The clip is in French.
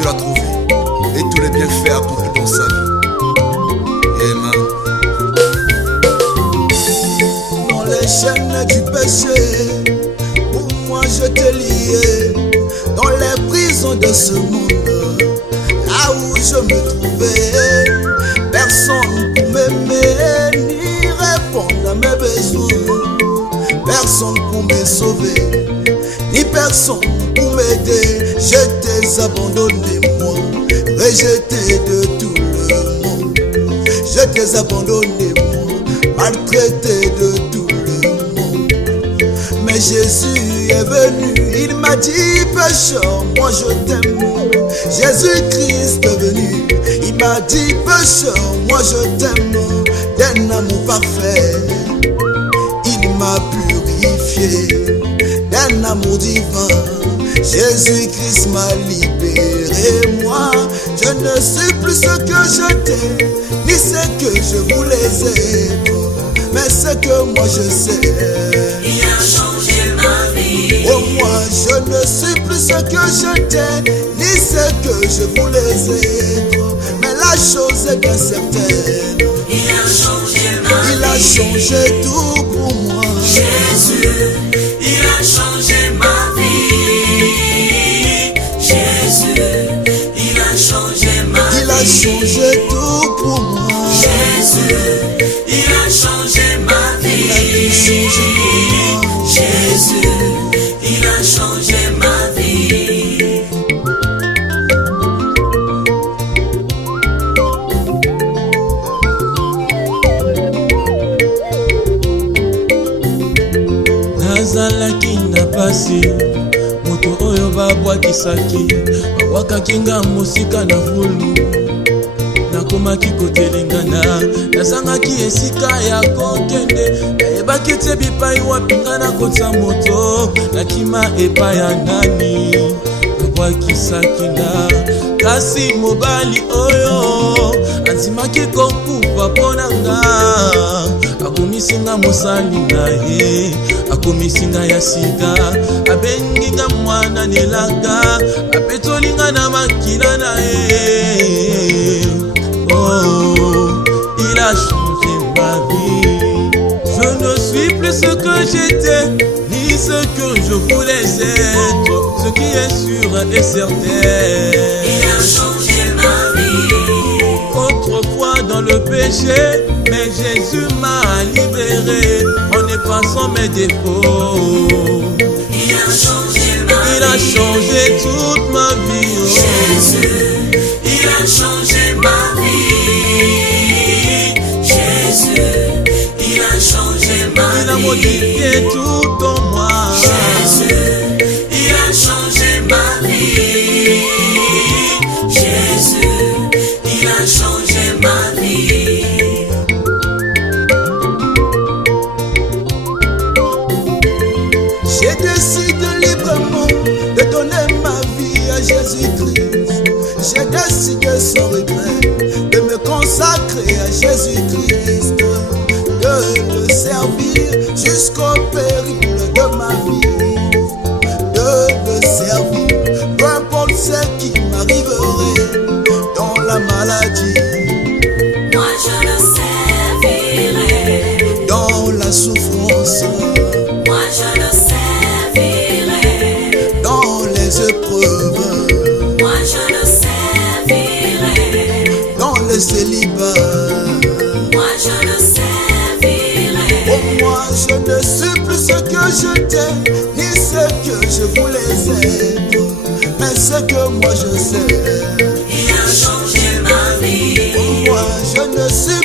Dieu l'a trouvé et tous les bienfaits accomplis dans sa vie. Amen. Dans les chaînes du péché, pour moi je t'ai lié. Dans les prisons de ce monde, là où je me trouvais, personne pour m'aimer ni répondre à mes besoins. Personne pour me sauver, ni personne pour m'aider. Je t'ai abandonné moi, rejeté de tout le monde. Je t'ai abandonné moi, maltraité de tout le monde. Mais Jésus est venu, il m'a dit pécheur, moi je t'aime. Jésus-Christ est venu, il m'a dit pécheur, moi je t'aime. D'un amour parfait, il m'a purifié. D'un amour divin, Jésus-Christ m'a libéré. Moi, je ne suis plus ce que j'étais, ni ce que je voulais être, mais ce que moi je sais. Il a changé ma vie. Oh, moi, je ne suis plus ce que j'étais, ni ce que je voulais être, mais la chose est bien certaine. Il a changé ma vie. Il a changé tout pour moi. Jésus, il a changé ma vie. Jésus, il a changé ma vie. Il a changé tout pour moi. Jésus, il a changé ma vie. Jésus, il a changé ma vie. Nazalaki na pasi, moto oyo babwakisaki, bawakaki nga mosika na vulu. Nakomaki kotelengana, nazangaki esika ya kokende. Nayebaki te bipai wapi nga nakota moto, nakima epai ya nani babwakisaki nga. Kasi mobali oyo andimaki kokufa mpona nga, akomisi nga mosali na ye, akomisi nga ya sika, abengi nga mwana nelaka, apetoli nga na makila na ye. Oh, il a changé ma vie. Je ne suis plus ce que j'étais, ni ce que je voulais être. Ce qui est sûr et certain, Il a changé ma vie. autrefois dans le péché, mais Jésus m'a libéré en effaçant mes défauts. Il a changé ma vie. Il a changé toute ma vie. Oh. Jésus, il a changé ma vie. Jésus, il a changé ma vie. Il a modifié tout en moi. Jésus, il a changé ma vie. Jésus, il a changé ma vie. J'ai décidé librement de donner ma vie à Jésus-Christ. J'ai décidé sans regret de me consacrer à Jésus-Christ, de le servir jusqu'au péril de ma vie, de le servir, peu importe ce qui m'arriverait dans la maladie, Moi je le servirai. dans la souffrance, Moi je le servirai. dans les épreuves, Moi je le servirai. dans le célibat. Moi je le servirai. Oh, moi je ne suis plus ce que j'étais, ni ce que je voulais être, mais ce que moi je sais. Il a changé ma vie. Oh, moi je ne suis